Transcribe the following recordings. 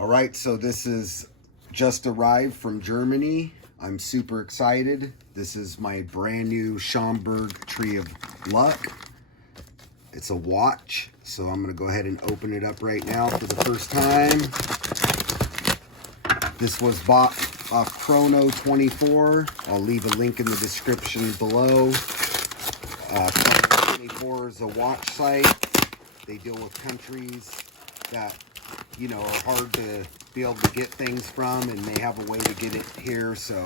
All right, so this is just arrived from Germany. I'm super excited. This is my brand new Schaumburg Tree of Luck. It's a watch, so I'm gonna go ahead and open it up right now for the first time. This was bought off Chrono24. I'll leave a link in the description below. Chrono24 is a watch site. They deal with countries that, you know, are hard to be able to get things from, and they have a way to get it here, so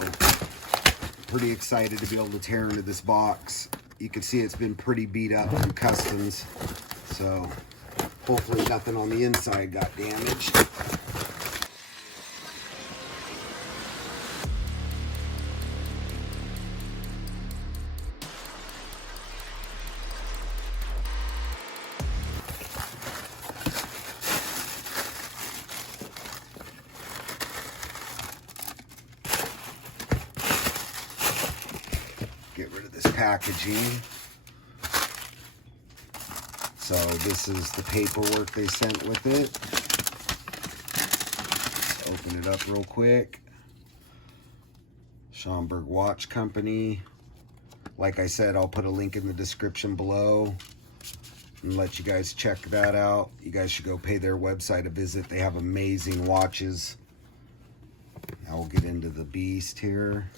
pretty excited to be able to tear into this box. You can see it's been pretty beat up from customs, so hopefully nothing on the inside got damaged. Get rid of this packaging. So this is the paperwork they sent with it. Let's open it up real quick. Schaumburg Watch Company. Like I said, I'll put a link in the description below and let you guys check that out. You guys should go pay their website a visit. They have amazing watches. Now we'll get into the beast here.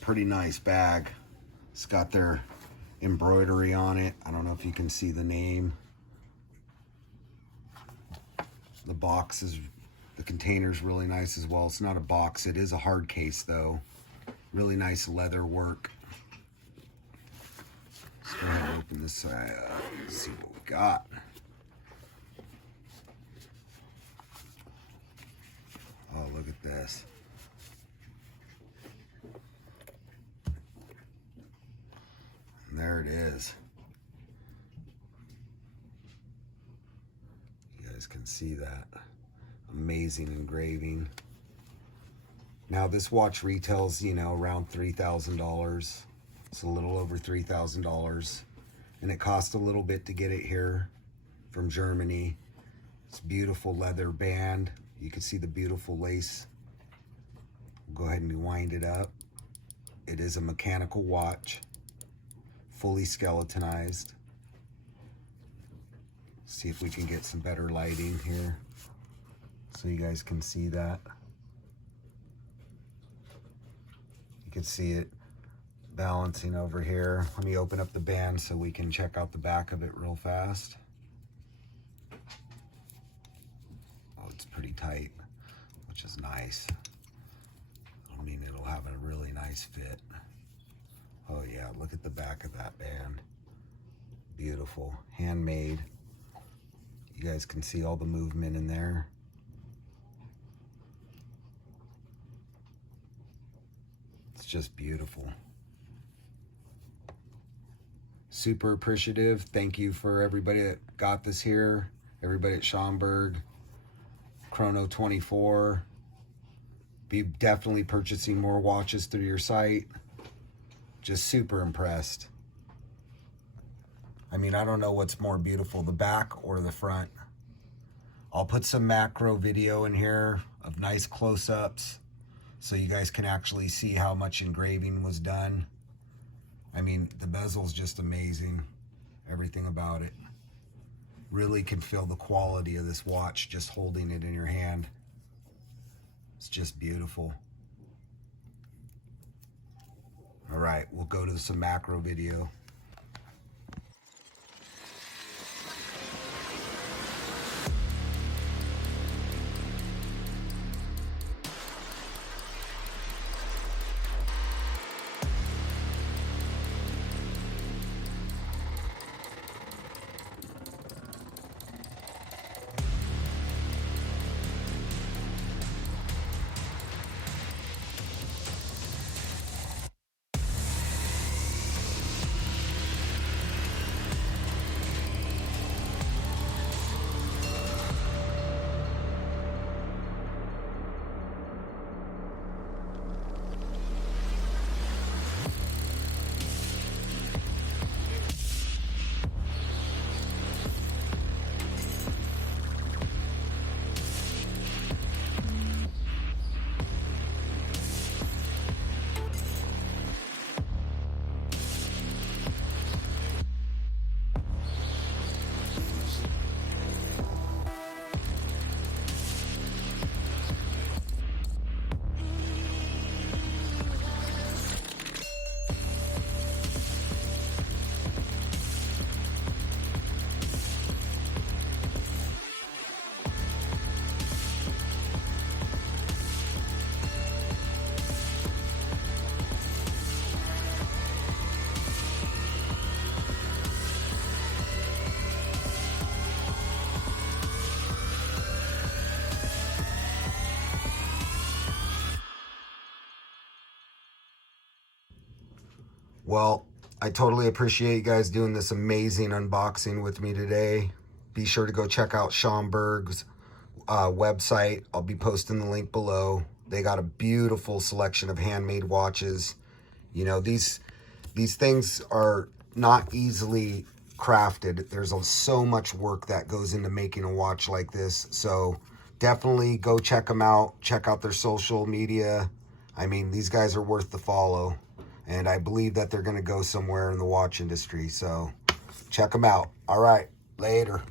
Pretty nice bag. It's got their embroidery on it. I don't know if you can see the name. The box is, the container's really nice as well. It's not a box, it is a hard case though. Really nice leather work. Let's go ahead and open this side up. See what we got. Oh, look at this. There it is. You guys can see that. Amazing engraving. Now this watch retails, you know, around $3,000. It's a little over $3,000. And it cost a little bit to get it here from Germany. It's beautiful leather band. You can see the beautiful lace. We'll go ahead and wind it up. It is a mechanical watch. Fully skeletonized. See if we can get some better lighting here so you guys can see that. You can see it balancing over here. Let me open up the band so we can check out the back of it real fast. Oh, it's pretty tight, which is nice. I mean, it'll have a really nice fit. Oh yeah, look at the back of that band. Beautiful, handmade. You guys can see all the movement in there. It's just beautiful. Super appreciative. Thank you for everybody that got this here. Everybody at Schaumburg, Chrono24. Be definitely purchasing more watches through your site. Just super impressed. I mean, I don't know what's more beautiful, the back or the front. I'll put some macro video in here of nice close-ups so you guys can actually see how much engraving was done. I mean, the bezel's just amazing. Everything about it. Really can feel the quality of this watch just holding it in your hand. It's just beautiful. All right, we'll go to some macro video. Well, I totally appreciate you guys doing this amazing unboxing with me today. Be sure to go check out Schaumburg's website. I'll be posting the link below. They got a beautiful selection of handmade watches. You know, these things are not easily crafted. There's so much work that goes into making a watch like this. So definitely go check them out. Check out their social media. I mean, these guys are worth the follow. And I believe that they're going to go somewhere in the watch industry. So check them out. All right. Later.